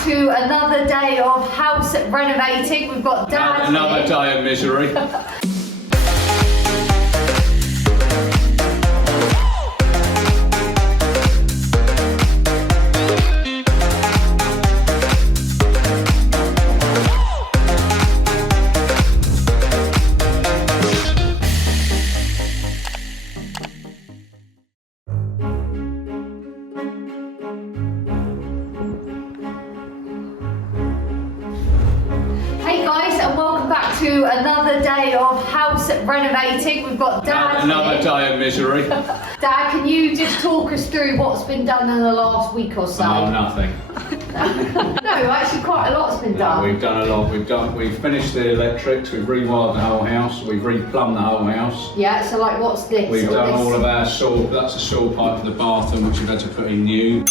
back to another day of house renovating. We've got Dad Another here. day of misery. To another day of house renovating. We've got Dad Another here. day of misery. Dad, can you just talk us through what's been done in the last week or so? Oh, nothing. No, actually quite a lot's been done. We've done a lot. We've finished the electrics, we've rewired the whole house, we've replumbed the whole house. Yeah, so like what's this? We've done this? all of our saw, that's a saw pipe for the bathroom which we've had to put in new.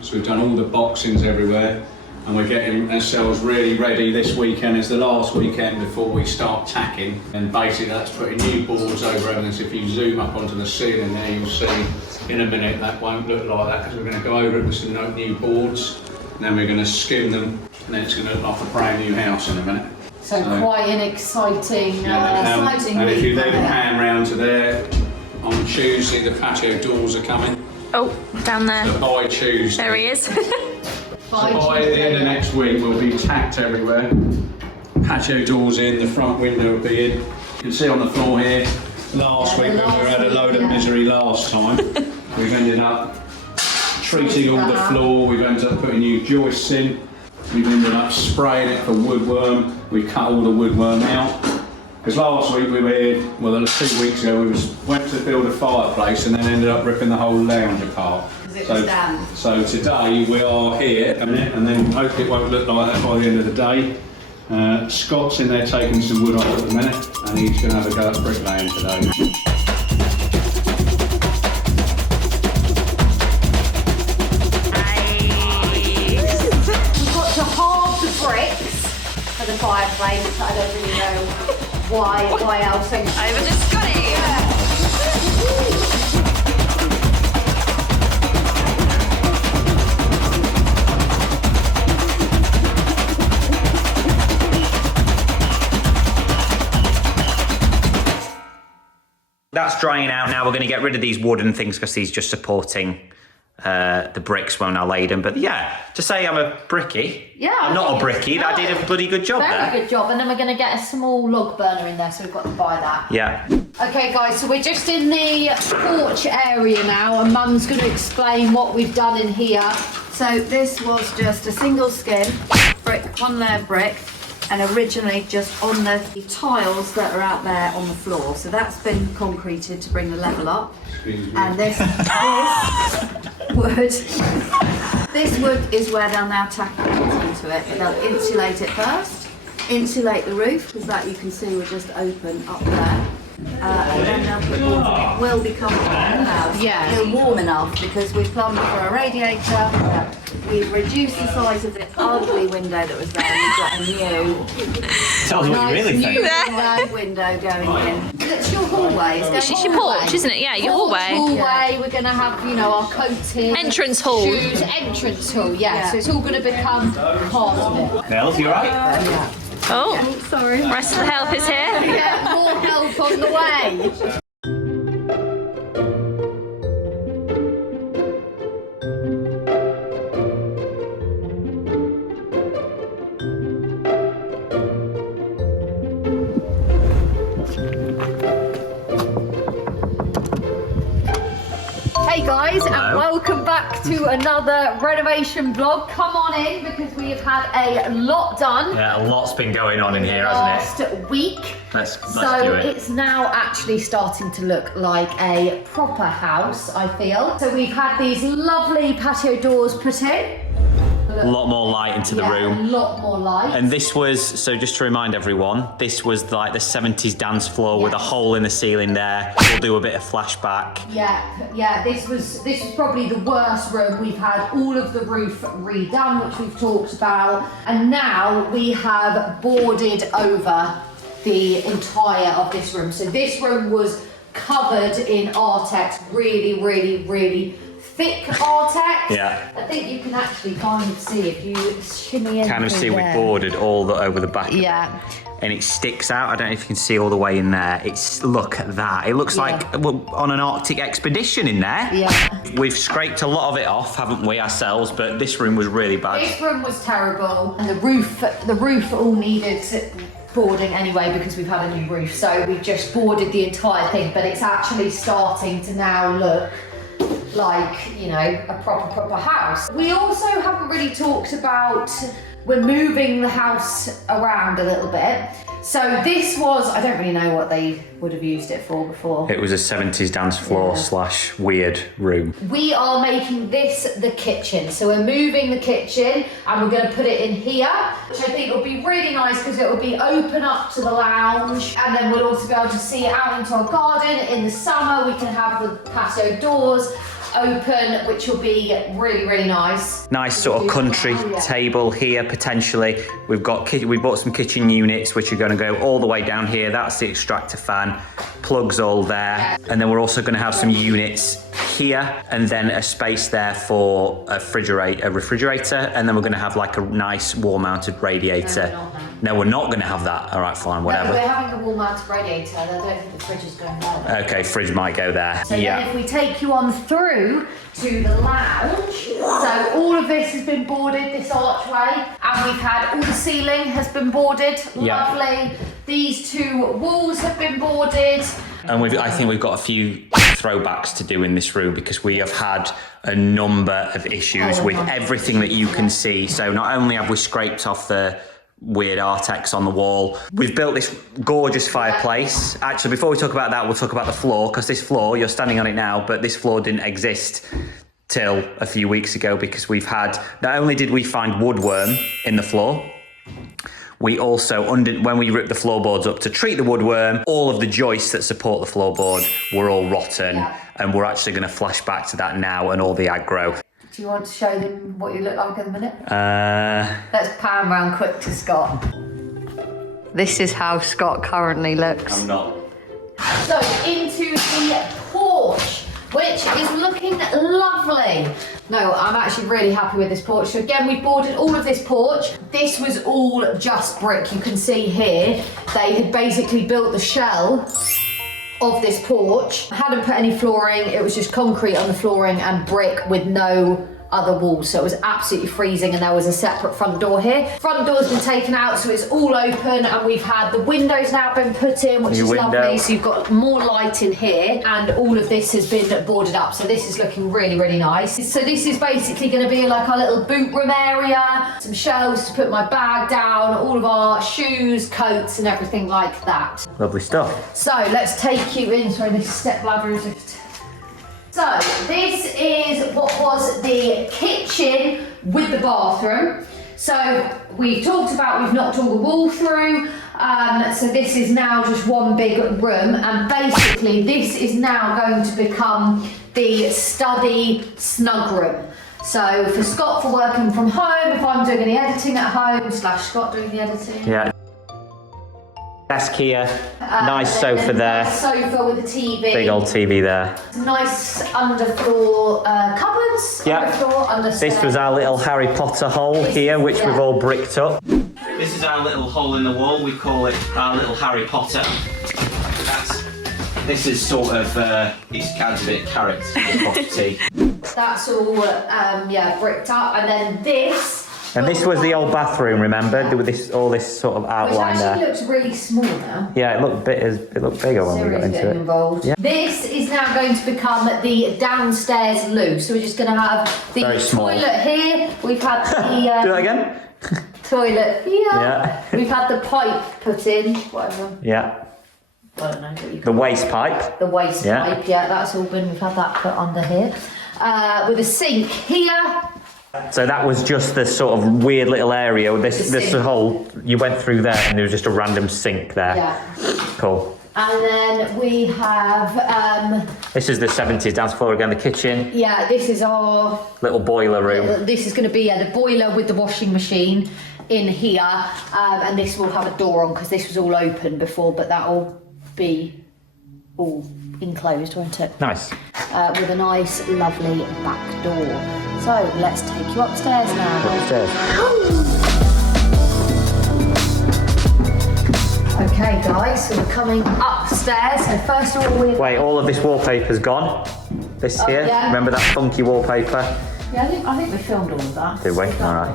So we've done all the boxings everywhere and we're getting ourselves really ready. This weekend is the last weekend before we start tacking, and basically that's putting new boards over everything. So if you zoom up onto the ceiling there, you'll see in a minute that won't look like that because we're going to go over it with some new boards and then we're going to skim them and then it's going to look like a brand new house in a minute. So quite an exciting, exciting and if you then pan round to there, on Tuesday the patio doors are coming. Oh, down there. So by Tuesday. There he is. So by the end of next week we'll be tacked everywhere. Patio doors in, the front window will be in. You can see on the floor here, last week we had a load of misery last time. We've ended up treating all the floor, we've ended up putting new joists in, we've ended up spraying it for woodworm, we cut all the woodworm out. Because last week we were here, well 2 weeks ago, we went to build a fireplace and then ended up ripping the whole lounge apart. So today we are here and then hopefully it won't look like that by the end of the day. Scott's in there taking some wood off at the minute and he's going to have a go at bricklaying today. We've got to halve the bricks for the fireplace. I don't really know why else. Over to Scotty. That's drying out now. We're going to get rid of these wooden things because these just supporting the bricks when I laid them. But yeah, to say I'm a bricky, I'm not a bricky. I did a bloody good job there. Very good job. And then we're going to get a small log burner in there, so we've got to buy that. Yeah. Okay guys, so we're just in the porch area now and Mum's going to explain what we've done in here. So this was just a single skin brick, one layer brick, and originally just on the tiles that are out there on the floor. So that's been concreted to bring the level up. And this wood is where they'll now tack it onto it. They'll insulate it first, insulate the roof, because that you can see will just open up there. And then they'll put boards in. It will become warm enough because we've plumbed for a radiator. We've reduced the size of the ugly window that was there. We've got a new, Tell us what you really think. Window going in. It's your hallway. It's your porch, isn't it? Yeah, your hallway. Yeah. We're going to have, our coating. Entrance hall. Shoes, entrance hall, yeah. So it's all going to become part of it. Nels, you right? Yeah. Oh, sorry. Rest of the help is here. Yeah, more help on the way. Hey guys, and welcome back to another renovation vlog. Come on in because we have had a lot done. Yeah, a lot's been going on in here, hasn't it? Last week. Let's do So it. it's now actually starting to look like a proper house, I feel. So we've had these lovely patio doors put in. A lot more light into the room. A lot more light. And this was, so just to remind everyone, this was like the 70s dance floor with a hole in the ceiling there. We'll do a bit of flashback. Yeah, this was probably the worst room. We've had all of the roof redone, which we've talked about. And now we have boarded over the entire of this room. So this room was covered in Artex, really thick Artex. Yeah. I think you can actually kind of see if you shimmy in. Kind of see we there. boarded all over the back. Yeah. And it sticks out. I don't know if you can see all the way in there. Look at that. It looks like we're on an Arctic expedition in there. Yeah. We've scraped a lot of it off, haven't we, ourselves? But this room was really bad. This room was terrible, and the roof all needed boarding anyway because we've had a new roof. So we've just boarded the entire thing, but it's actually starting to now look like, you know, a proper house. We also haven't really talked about, we're moving the house around a little bit. So this was, I don't really know what they would have used it for before. It was a 70s dance floor / weird room. We are making this the kitchen. So we're moving the kitchen and we're going to put it in here, which I think will be really nice because it will be open up to the lounge, and then we'll also be able to see out into our garden. In the summer we can have the patio doors open, which will be really nice. Nice sort of country table here potentially. We bought some kitchen units which are going to go all the way down here. That's the extractor fan, plugs all there, and then we're also going to have some units here, and then a space there for a refrigerator, and then we're going to have like a nice wall-mounted radiator. No, we're not going to have that. All right, fine, whatever. No, we're having a wall-mounted radiator. I don't think the fridge is going there. Okay, fridge might go there. So then if we take you on through to the lounge, so all of this has been boarded, this archway, and we've had all the ceiling has been boarded, lovely. These two walls have been boarded. And I think we've got a few throwbacks to do in this room because we have had a number of issues with everything that you can see. So not only have we scraped off the weird Artex on the wall, we've built this gorgeous fireplace. Actually, before we talk about that, we'll talk about the floor, because this floor, you're standing on it now, but this floor didn't exist till a few weeks ago because not only did we find woodworm in the floor, we also, when we ripped the floorboards up to treat the woodworm, all of the joists that support the floorboard were all rotten, and we're actually going to flash back to that now and all the aggro. Do you want to show them what you look like in a minute? Let's pan round quick to Scott. This is how Scott currently looks. I'm not. So into the porch, which is looking lovely. No, I'm actually really happy with this porch. So again, we boarded all of this porch. This was all just brick. You can see here, they had basically built the shell of this porch. Hadn't put any flooring, it was just concrete on the flooring and brick with no other walls, so it was absolutely freezing, and there was a separate front door here. Front door's been taken out, so it's all open, and we've had the windows now been put in, which is lovely, so you've got more light in here, and all of this has been boarded up, so this is looking really nice. So this is basically going to be like our little boot room area, some shelves to put my bag down, all of our shoes, coats and everything like that. Lovely stuff. So let's take you in. Sorry, this step ladder is just... So this is what was the kitchen with the bathroom. So we talked about, we've knocked all the wall through. So this is now just one big room, and basically this is now going to become the study snug room. So for Scott for working from home, if I'm doing any editing at home, / Scott doing the editing. Yeah. Desk here, nice sofa there. Nice sofa with a TV. Big old TV there. Nice underfloor cupboards. Yeah. Understairs. This was our little Harry Potter hole here, which we've all bricked up. This is our little hole in the wall. We call it our little Harry Potter. This is sort of, it adds a bit of character to the property. That's all, bricked up, and then this. And this was the old bathroom, remember? With all this sort of outline which actually there. looks really small now. Yeah, it looked bigger when we got into it. Involved. Yeah. This is now going to become the downstairs loo. So we're just going to have the toilet here. We've had the do that again. Toilet here. Yeah. We've had the pipe put in. Whatever. Yeah. I don't know what you The call waste pipe. The waste pipe. Yeah, that's all been. We've had that put under here. With a sink here. So that was just this sort of weird little area. This whole, you went through there and there was just a random sink there. Yeah. Cool. And then we have... this is the 70s dance floor again, the kitchen. Yeah, this is our... little boiler room. This is going to be the boiler with the washing machine in here. And this will have a door on because this was all open before, but that will be all enclosed, won't it? Nice. With a nice, lovely back door. So let's take you upstairs now. Upstairs. Okay, guys, so we're coming upstairs. So first of all, Wait, all of this wallpaper's gone? This here? yeah. Remember that funky wallpaper? Yeah, I think we filmed all of that. Did we? Alright.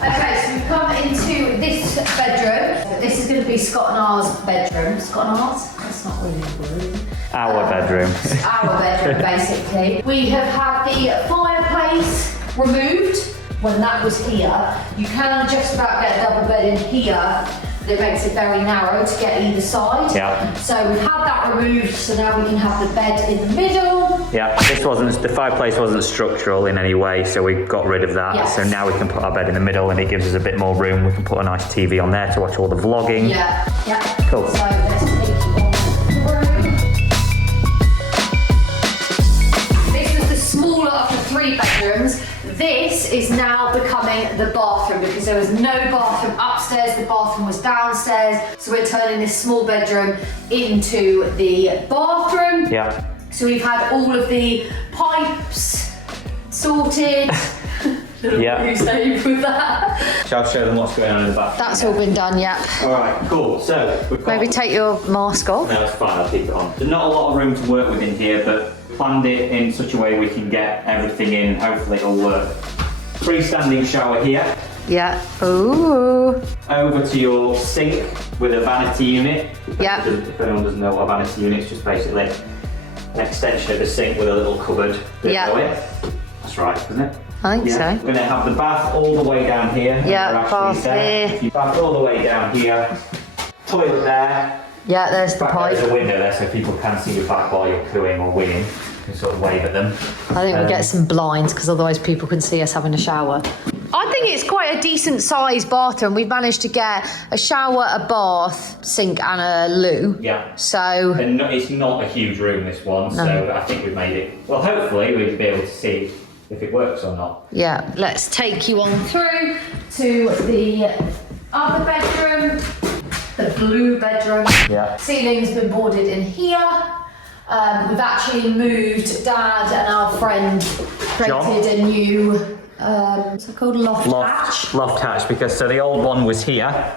Okay, so we come into this bedroom. This is going to be Scott and R's bedroom. Scott and R's? That's not really a word. Our bedroom. Our bedroom, basically. We have had the fireplace removed when that was here. You can just about get a double bed in here. It makes it very narrow to get either side. Yeah. So we've had that removed, so now we can have the bed in the middle. Yeah, the fireplace wasn't structural in any way, so we got rid of that. Yes. So now we can put our bed in the middle and it gives us a bit more room. We can put a nice TV on there to watch all the vlogging. Yeah, yeah. Cool. So let's take you on through. This was the smaller of the 3 bedrooms. This is now becoming the bathroom because there was no bathroom upstairs, the bathroom was downstairs. So we're turning this small bedroom into the bathroom. Yeah. So we've had all of the pipes sorted. Yeah. Who's safe with that? Shall I show them what's going on in the bathroom? That's all been done, yep. Alright, cool. So we've got... Maybe take your mask off. No, it's fine, I'll keep it on. There's not a lot of room to work with in here, but planned it in such a way we can get everything in. Hopefully it'll work. Freestanding shower here. Yeah. Ooh. Over to your sink with a vanity unit. Yeah. If anyone doesn't know what a vanity unit is, just basically an extension of the sink with a little cupboard. Yeah. That's right, isn't it? I think so. We're going to have the bath all the way down here. Yeah, bath here. Bath all the way down here. Toilet there. Yeah, there's the Back pipe. there's a window there so people can see your back while you're cooing or winging. You can sort of wave at them. I think we get some blinds because otherwise people can see us having a shower. I think it's quite a decent sized bathroom. We've managed to get a shower, a bath, sink and a loo. Yeah. So... And it's not a huge room, this one, so I think we've made it... Well, hopefully we'll be able to see if it works or not. Yeah, let's take you on through to the other bedroom, the blue bedroom. Yeah. Ceiling's been boarded in here. We've actually moved, Dad and our friend created a new, what's it called, loft hatch? Loft hatch, because so the old one was here.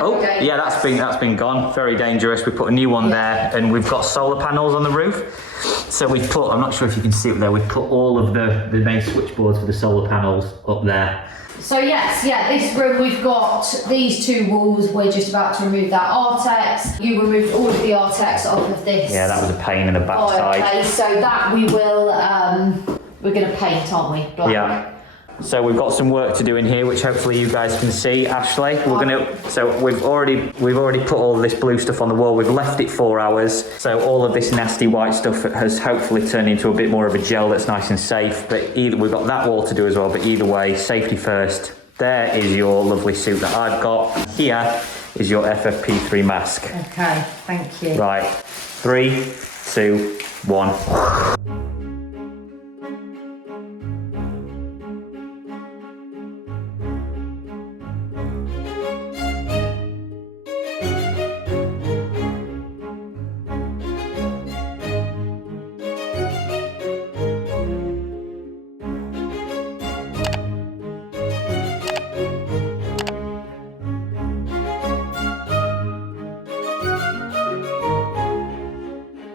Oh, yeah, that's been gone. Very dangerous. We put a new one there, and we've got solar panels on the roof. So we've put, I'm not sure if you can see it there, we've put all of the main switchboards for the solar panels up there. So yes, this room we've got these 2 walls. We're just about to remove that Artex. You removed all of the Artex off of this. Yeah, that was a pain in the backside. Okay, so that we will, we're going to paint, aren't we? Black. Yeah. So we've got some work to do in here, which hopefully you guys can see. Ashley, so we've already put all this blue stuff on the wall. We've left it 4 hours. So all of this nasty white stuff has hopefully turned into a bit more of a gel that's nice and safe. But we've got that wall to do as well. But either way, safety first. There is your lovely suit that I've got. Here is your FFP3 mask. Okay, thank you. Right, 3, 2, 1.